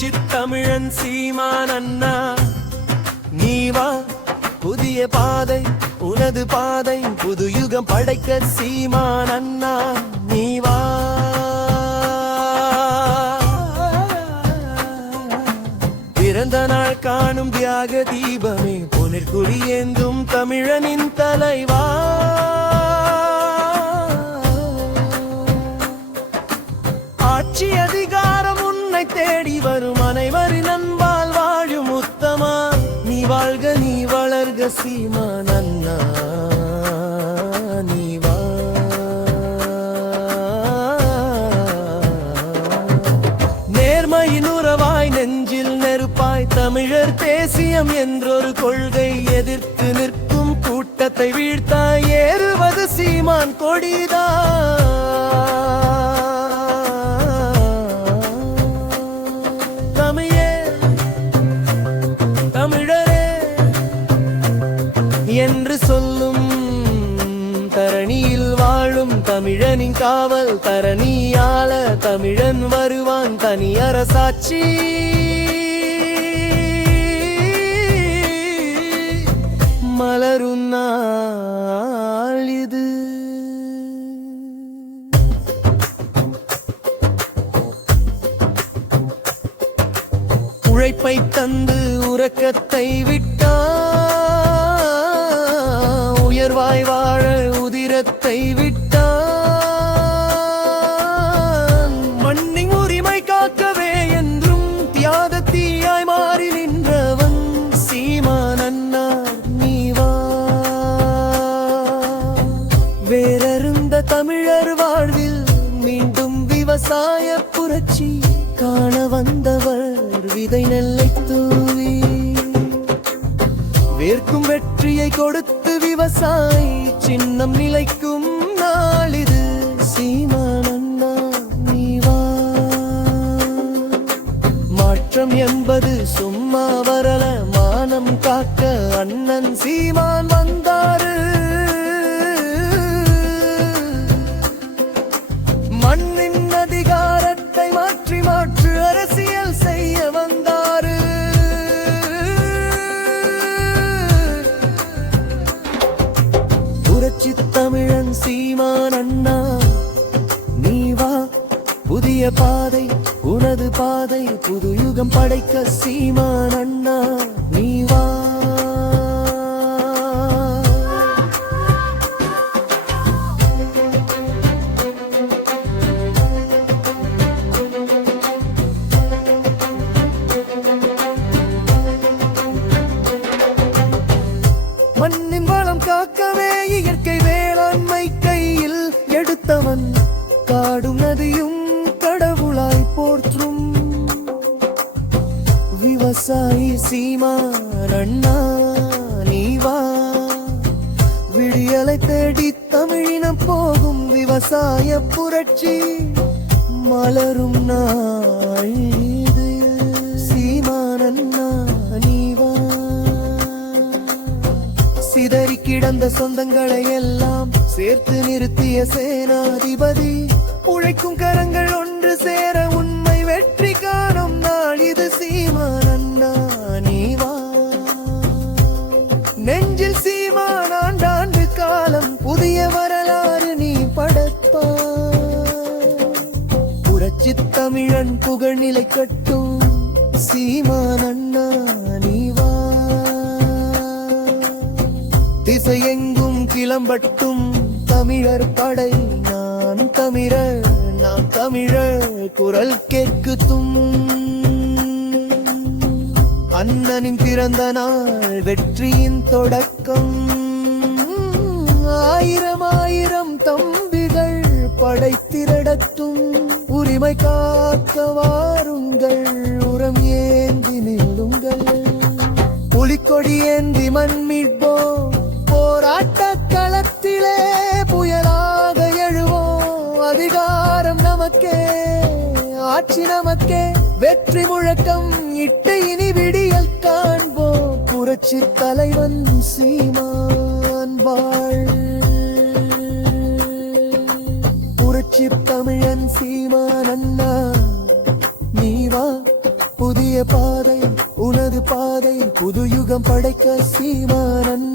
சித்தமிழன் சீமான் அண்ணா. நீ வா புதிய பாதை உனது பாதை புது யுகம் படைக்க சீமான் அண்ணா. நீ வா. பிறந்த நாள் காணும் தியாக தீபமே புனிர்குடி ஏந்தும் தமிழனின் தலைவா. வாழ்க நீ வளர்க சீமா நன்னா நீ வா. நேர்மையின் உறவாய் நெஞ்சில் நெருப்பாய் தமிழர் தேசியம் என்றொரு கொள்கை எதிர்த்து நிற்கும் கூட்டத்தை வீழ்த்தாய். ஏறுவது சீமான் கொடிதா என்று சொல்லும் தரணியில் வாழும் தமிழனின் காவல் தரணியால தமிழன் வருவான் தனி அரசாட்சி. மலரும் நாள் இது. உழைப்பை தந்து உறக்கத்தை விட்டான் உயர்வாய் வாழ உதிரத்தை விட்டான். மண்ணின் உரிமை காக்கவே என்றும் தியாக தீயாய் மாறி நின்றவன் சீமான் அண்ணா நீவா. வேறருந்த தமிழர் வாழ்வில் மீண்டும் விவசாய புரட்சி காண வந்தவர் விதை நெல்லை தூவி வேர்க்கும் வெற்றியை கொடுத்து விவசாயி. சின்னம் நிலைக்கும் நாளிது சீமான் அண்ணா நீ மாற்றம் என்பது சும்மா வரல மானம் காக்க அண்ணன் சீமான் வந்தாரு பாதை உனது பாதை புது யுகம் படைக்க சீமான் அண்ணா நீ வா. மண்ணின் வளம் காக்கவே இயற்கை சீமா அண்ணா நீவா? விடியலை தேடி தமிழினம் போகும் விவசாய புரட்சி மலரும் நாள் சீமானண்ணா நீவா? சிதறி கிடந்த சொந்தங்களை எல்லாம் சேர்த்து நிறுத்திய சேனாதிபதி உழைக்கும் கரங்கள் தமிழன் புகழ் நிலை கட்டும் சீமான் அண்ணா நீ திசையெங்கும் கிளம்பட்டும் தமிழர் படை. நான் தமிழர் நான் தமிழர் குரல் கேட்குத்தும். அண்ணனின் பிறந்த நாள் வெற்றியின் தொடக்கம். ஆயிரம் ஆயிரம் தம்பிகள் படைத்திரடட்டும். உரிமை காக்க வாருங்கள் உரம் ஏந்தி நில்லுங்கள். புலிக்கொடி ஏந்தி மண் மீட்போம் போராட்ட களத்திலே புயலாக எழுவோம். அதிகாரம் நமக்கே ஆட்சி நமக்கே. வெற்றி முழக்கம் இட்டு இனி விடியல் காண்போம். புரட்சி தலைவன் சீமான் வாழ் பாதை புது யுகம் படைக்க சீமான்